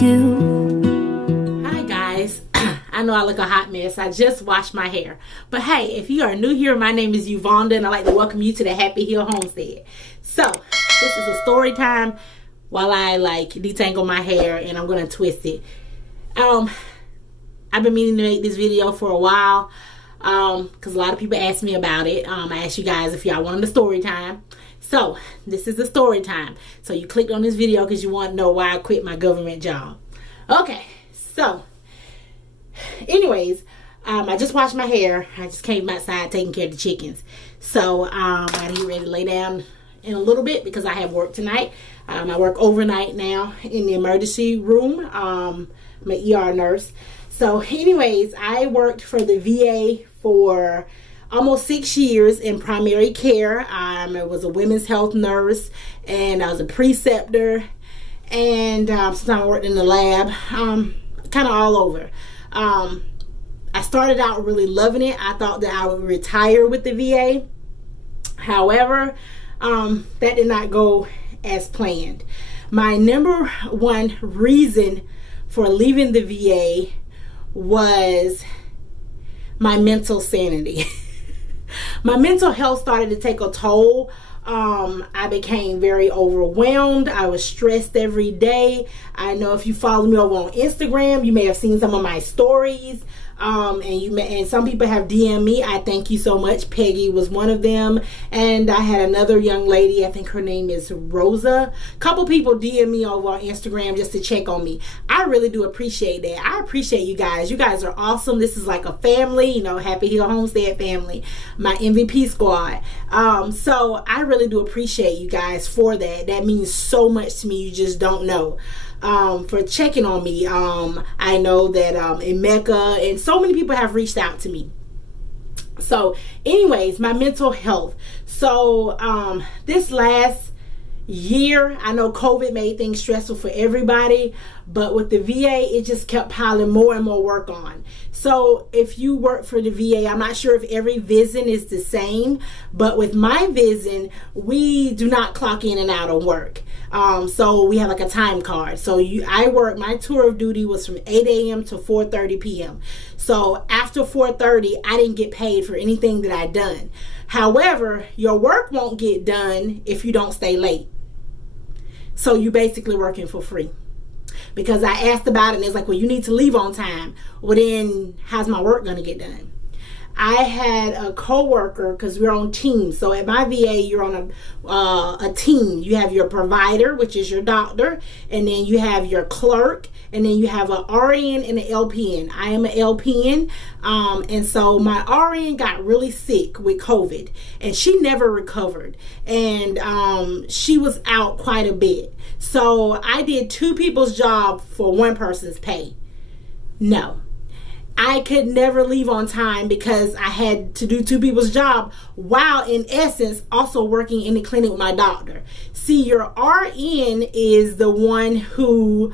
do. Hi guys, I know I look a hot mess. I just washed my hair. But hey, if you are new here, my name is Yvonda and I'd like to welcome you to the Happy Hill Homestead. So, this is a story time while I detangle my hair and I'm going to twist it. I've been meaning to make this video for a while because a lot of people asked me about it. I asked you guys if y'all wanted a story time. So, this is a story time. So, you clicked on this video because you want to know why I quit my government job. Okay, so, anyways, I just washed my hair. I just came outside taking care of the chickens. So, I gotta get ready to lay down in a little bit because I have work tonight. I work overnight now in the emergency room. I'm an ER nurse. So, anyways, I worked for the VA for almost 6 years in primary care. I was a women's health nurse and I was a preceptor, and sometimes I worked in the lab, kind of all over. I started out really loving it. I thought that I would retire with the VA. However, that did not go as planned. My number one reason for leaving the VA was my mental sanity. My mental health started to take a toll. I became very overwhelmed. I was stressed every day. I know if you follow me over on Instagram, you may have seen some of my stories. And some people have DM'd me. I thank you so much. Peggy was one of them. And I had another young lady, I think her name is Rosa. A couple people DM me over on Instagram just to check on me. I really do appreciate that. I appreciate you guys. You guys are awesome. This is like a family, you know, Happy Hill Homestead family, my MVP squad. So I really do appreciate you guys for that. That means so much to me. You just don't know. For checking on me. I know that Emeka and so many people have reached out to me. So anyways, my mental health. So this last year, I know COVID made things stressful for everybody, but with the VA, it just kept piling more and more work on. So if you work for the VA, I'm not sure if every VISN is the same, but with my VISN, we do not clock in and out on work. So we have like a time card. So my tour of duty was from 8 a.m. to 4:30 p.m. So after 4:30, I didn't get paid for anything that I'd done. However, your work won't get done if you don't stay late. So you're basically working for free. Because I asked about it and it's like, well, you need to leave on time. Well, then how's my work going to get done? I had a coworker, because we're on teams. So at my VA, you're on a team. You have your provider, which is your doctor, and then you have your clerk, and then you have an RN and an LPN. I am an LPN, and so my RN got really sick with COVID, and she never recovered, and she was out quite a bit. So I did two people's job for one person's pay. No. I could never leave on time because I had to do two people's job while in essence also working in the clinic with my doctor. See, your RN is the one who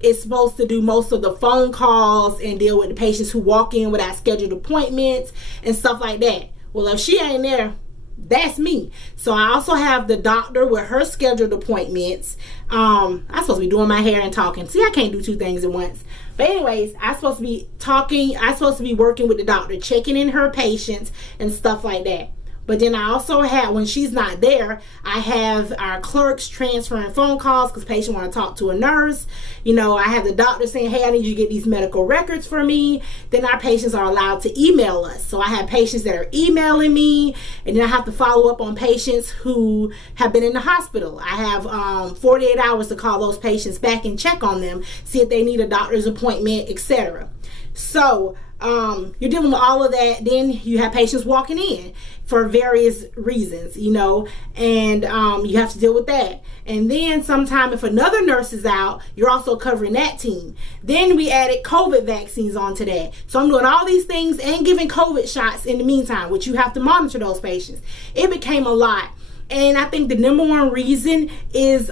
is supposed to do most of the phone calls and deal with the patients who walk in without scheduled appointments and stuff like that. Well, if she ain't there, that's me. So I also have the doctor with her scheduled appointments. I'm supposed to be doing my hair and talking. See, I can't do two things at once. But anyways, I'm supposed to be talking. I'm supposed to be working with the doctor, checking in her patients and stuff like that. But then I also have, when she's not there, I have our clerks transferring phone calls because patients want to talk to a nurse. You know, I have the doctor saying, hey, I need you to get these medical records for me. Then our patients are allowed to email us. So I have patients that are emailing me, and then I have to follow up on patients who have been in the hospital. I have 48 hours to call those patients back and check on them, see if they need a doctor's appointment, etc. So you're dealing with all of that. Then you have patients walking in for various reasons, you know, and you have to deal with that. And then sometime if another nurse is out, you're also covering that team. Then we added COVID vaccines onto that. So I'm doing all these things and giving COVID shots in the meantime, which you have to monitor those patients. It became a lot. And I think the number one reason is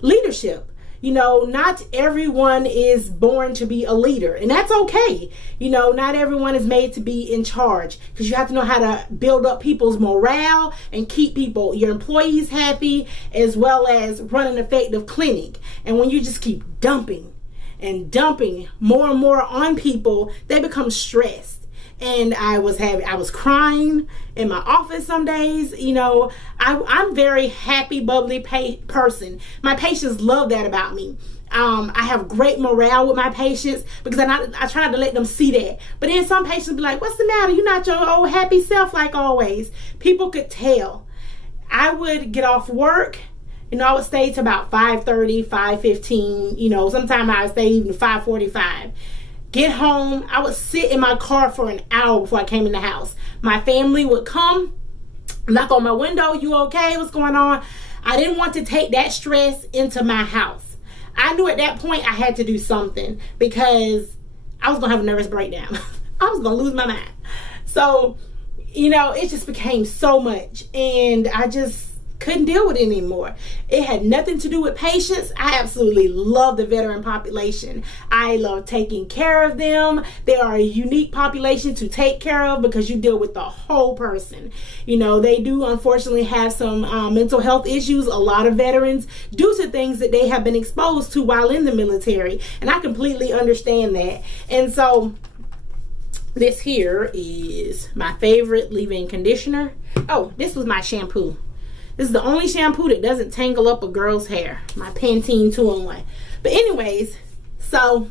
leadership. You know, not everyone is born to be a leader, and that's okay. You know, not everyone is made to be in charge, because you have to know how to build up people's morale and keep people, your employees, happy, as well as run an effective clinic. And when you just keep dumping and dumping more and more on people, they become stressed. And I was crying in my office some days. You know, I'm very happy, bubbly person. My patients love that about me. I have great morale with my patients because I try to let them see that. But then some patients be like, what's the matter? You're not your old happy self like always. People could tell. I would get off work. You know, I would stay to about 5:30, 5:15. You know, sometimes I would stay even 5:45. Get home, I would sit in my car for an hour before I came in the house. My family would come, knock on my window, you okay, what's going on? I didn't want to take that stress into my house. I knew at that point I had to do something, because I was going to have a nervous breakdown. I was going to lose my mind. So, you know, it just became so much, and I just couldn't deal with it anymore. It had nothing to do with patients. I absolutely love the veteran population. I love taking care of them. They are a unique population to take care of because you deal with the whole person. You know, they do unfortunately have some mental health issues, a lot of veterans, due to things that they have been exposed to while in the military. And I completely understand that. And so this here is my favorite leave-in conditioner. Oh, this was my shampoo. This is the only shampoo that doesn't tangle up a girl's hair. My Pantene 2-in-1. But anyways, so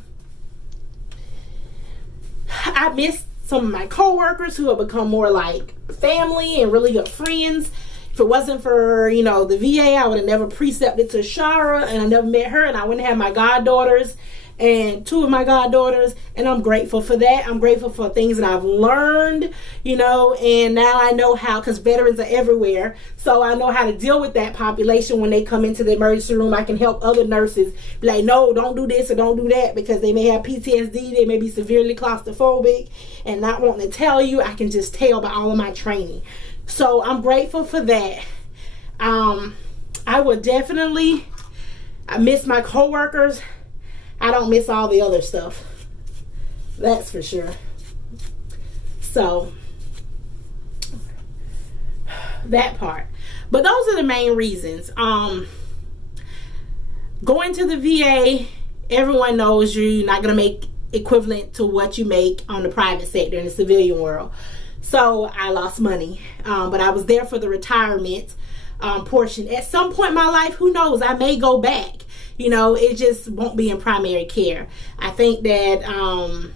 I missed some of my coworkers who have become more like family and really good friends. If it wasn't for, you know, the VA, I would have never precepted to Shara, and I never met her, and I wouldn't have my goddaughters and 2 of my goddaughters, and I'm grateful for that. I'm grateful for things that I've learned, you know, and now I know how, because veterans are everywhere, so I know how to deal with that population when they come into the emergency room. I can help other nurses be like, no, don't do this or don't do that, because they may have PTSD, they may be severely claustrophobic and not wanting to tell you. I can just tell by all of my training. So I'm grateful for that. I would definitely, I miss my coworkers. I don't miss all the other stuff. That's for sure. So, that part. But those are the main reasons. Going to the VA, everyone knows you're not going to make equivalent to what you make on the private sector in the civilian world. So, I lost money. But I was there for the retirement portion. At some point in my life, who knows, I may go back. You know, it just won't be in primary care. I think that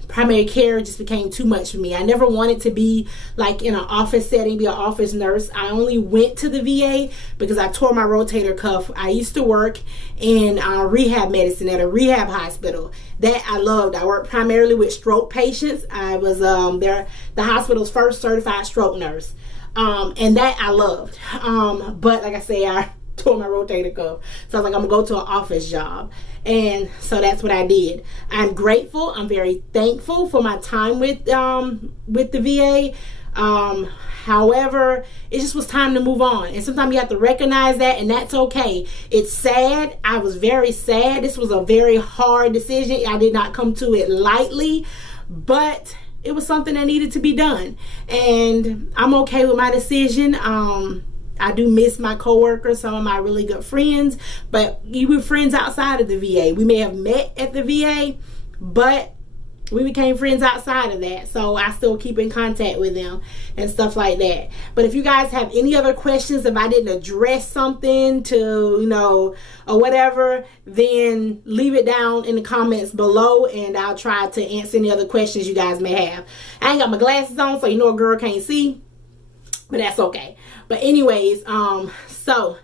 primary care just became too much for me. I never wanted to be like in an office setting, be an office nurse. I only went to the VA because I tore my rotator cuff. I used to work in rehab medicine at a rehab hospital. That I loved. I worked primarily with stroke patients. I was the hospital's first certified stroke nurse. And that I loved. But like I say, I tore my rotator cuff. So I was like, I'm gonna go to an office job. And so that's what I did. I'm grateful. I'm very thankful for my time with the VA. However, it just was time to move on. And sometimes you have to recognize that, and that's okay. It's sad. I was very sad. This was a very hard decision. I did not come to it lightly, but it was something that needed to be done. And I'm okay with my decision. I do miss my coworkers, some of my really good friends, but you were friends outside of the VA. We may have met at the VA, but we became friends outside of that. So I still keep in contact with them and stuff like that. But if you guys have any other questions, if I didn't address something to, you know, or whatever, then leave it down in the comments below and I'll try to answer any other questions you guys may have. I ain't got my glasses on, so you know a girl can't see, but that's okay. But anyways, so,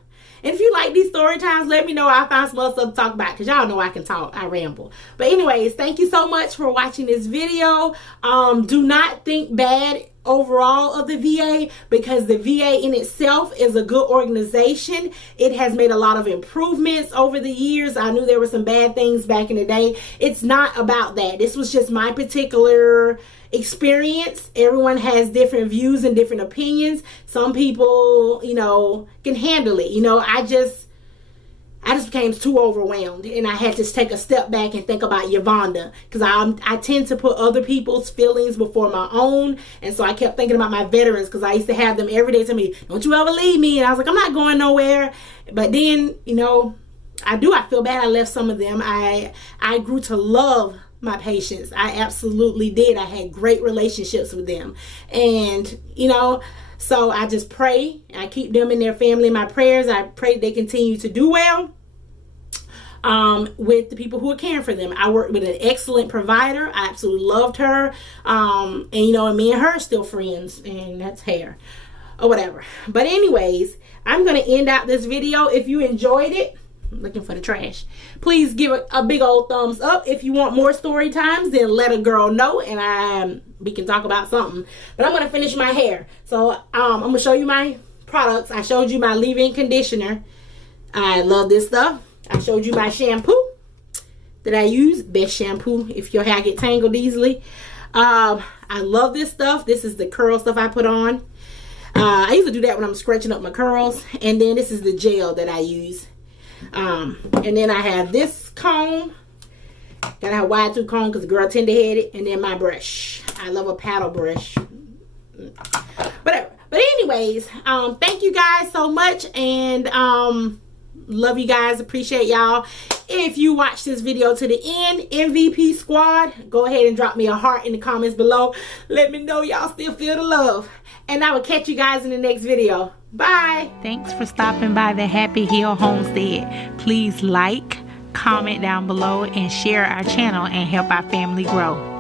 and if you like these story times, let me know. I'll find some other stuff to talk about, because y'all know I can talk. I ramble. But anyways, thank you so much for watching this video. Do not think bad overall of the VA, because the VA in itself is a good organization. It has made a lot of improvements over the years. I knew there were some bad things back in the day. It's not about that. This was just my particular experience. Everyone has different views and different opinions. Some people, you know, can handle it. You know, I I just became too overwhelmed, and I had to take a step back and think about Yvonda, because I tend to put other people's feelings before my own. And so I kept thinking about my veterans, because I used to have them every day tell me, don't you ever leave me. And I was like, I'm not going nowhere. But then, you know, I feel bad I left some of them. I grew to love my patients. I absolutely did. I had great relationships with them. And, you know, so I just pray. I keep them and their family in my prayers. I pray they continue to do well with the people who are caring for them. I worked with an excellent provider. I absolutely loved her. And, you know, and me and her are still friends. And that's hair or whatever. But anyways, I'm going to end out this video. If you enjoyed it, I'm looking for the trash, please give it a big old thumbs up. If you want more story times, then let a girl know, and we can talk about something. But I'm going to finish my hair. So I'm going to show you my products. I showed you my leave-in conditioner. I love this stuff. I showed you my shampoo that I use. Best shampoo if your hair get tangled easily. I love this stuff. This is the curl stuff I put on. I usually do that when I'm scratching up my curls. And then this is the gel that I use. And then I have this comb. Gotta have wide tooth comb because the girl tender-headed. And then my brush. I love a paddle brush. Whatever. But anyways, thank you guys so much. And love you guys. Appreciate y'all. If you watch this video to the end, MVP Squad, go ahead and drop me a heart in the comments below. Let me know y'all still feel the love. And I will catch you guys in the next video. Bye. Thanks for stopping by the Happy Hill Homestead. Please like, comment down below, and share our channel and help our family grow.